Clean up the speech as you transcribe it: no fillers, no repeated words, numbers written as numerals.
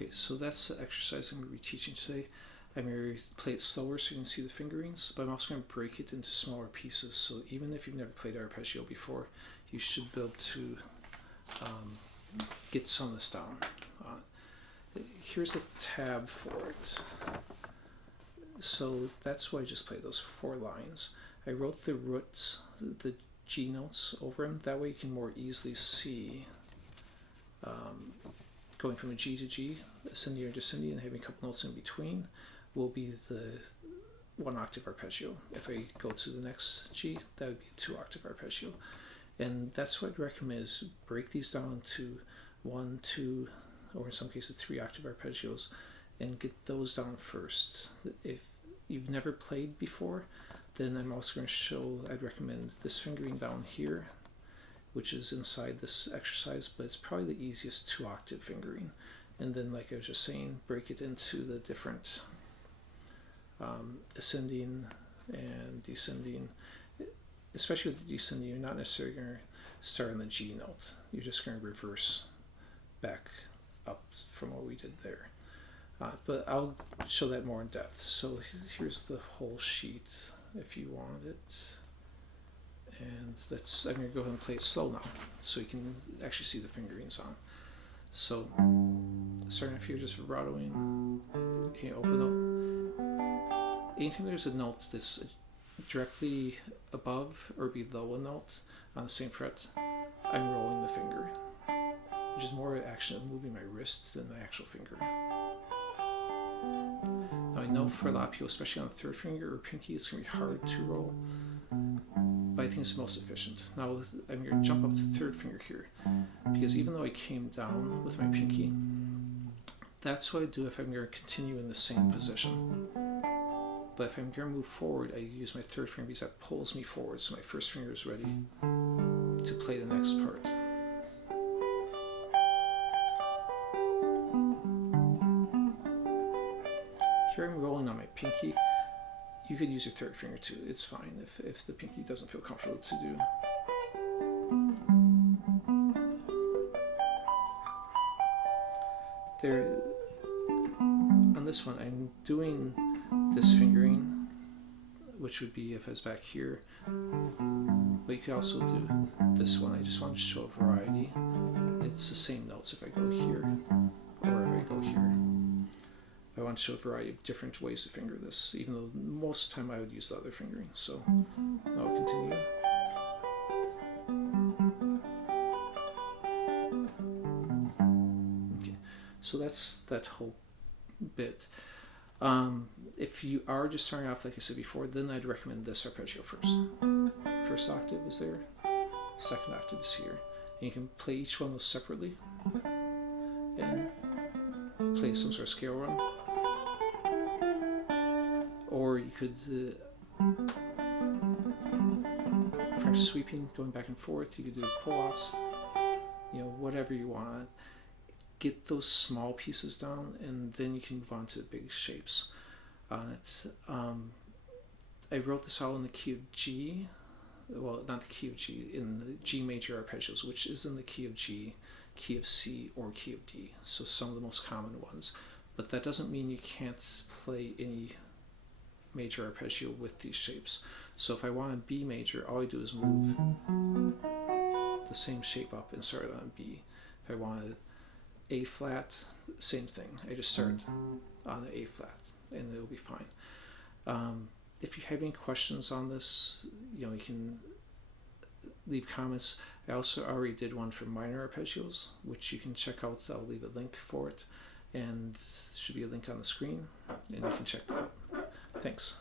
Okay, so that's the exercise I'm going to be teaching today. I'm going to play it slower so you can see the fingerings, but I'm also going to break it into smaller pieces. So even if you've never played arpeggio before, you should be able to get some of this down. Here's a tab for it. So that's why I just played those 4 lines. I wrote the roots, the G notes over them. That way you can more easily see going from a G to G, ascending or descending, and having a couple notes in between will be the 1 octave arpeggio. If I go to the next G, that would be a 2 octave arpeggio. And that's what I'd recommend is break these down to 1, 2, or in some cases 3 octave arpeggios and get those down first. If you've never played before, then I'm also going to show, I'd recommend this fingering down here, which is inside this exercise, but it's probably the easiest 2 octave fingering. And then, like I was just saying, break it into the different ascending and descending. Especially with the descending, you're not necessarily going to start on the G note. You're just going to reverse back up from what we did there. But I'll show that more in depth. So here's the whole sheet if you want it. And I'm going to go ahead and play it slow now so you can actually see the fingerings on. So starting off here, just vibratoing. Okay, open up. Anytime there's a note that's directly above or below a note on the same fret, I'm rolling the finger, which is more action of moving my wrist than the actual finger. Now I know for a lot of people, especially on the 3rd finger or pinky, it's going to be hard to roll, but I think it's the most efficient. Now I'm going to jump up to the 3rd finger here, because even though I came down with my pinky, that's what I do if I'm going to continue in the same position. But if I'm going to move forward, I use my 3rd finger because that pulls me forward, so my 1st finger is ready to play the next part. Here I'm rolling on my pinky. You could use your 3rd finger too, it's fine if the pinky doesn't feel comfortable to do. There, on this one, I'm doing this fingering, which would be if I was back here, but you could also do this one. I just wanted to show a variety. It's the same notes if I go here or if I go here. I want to show a variety of different ways to finger this, even though most of the time I would use the other fingering. So I'll continue. Okay, so that's that whole bit. If you are just starting off, like I said before, then I'd recommend this arpeggio first. 1st octave is there, 2nd octave is here. And you can play each one of those separately and play some sort of scale run. Or you could practice sweeping, going back and forth. You could do pull-offs, whatever you want. Get those small pieces down, and then you can move on to the big shapes on it. I wrote this out in the key of G. Well, not the key of G, in the G major arpeggios, which is in the key of G, key of C, or key of D. So some of the most common ones. But that doesn't mean you can't play any major arpeggio with these shapes. So if I want a B major, all I do is move the same shape up and start on B. If I want A flat, same thing. I just start on the A flat and it'll be fine. If you have any questions on this, you can leave comments. I also already did one for minor arpeggios, which you can check out. I'll leave a link for it, and there should be a link on the screen, and you can check that out. Thanks.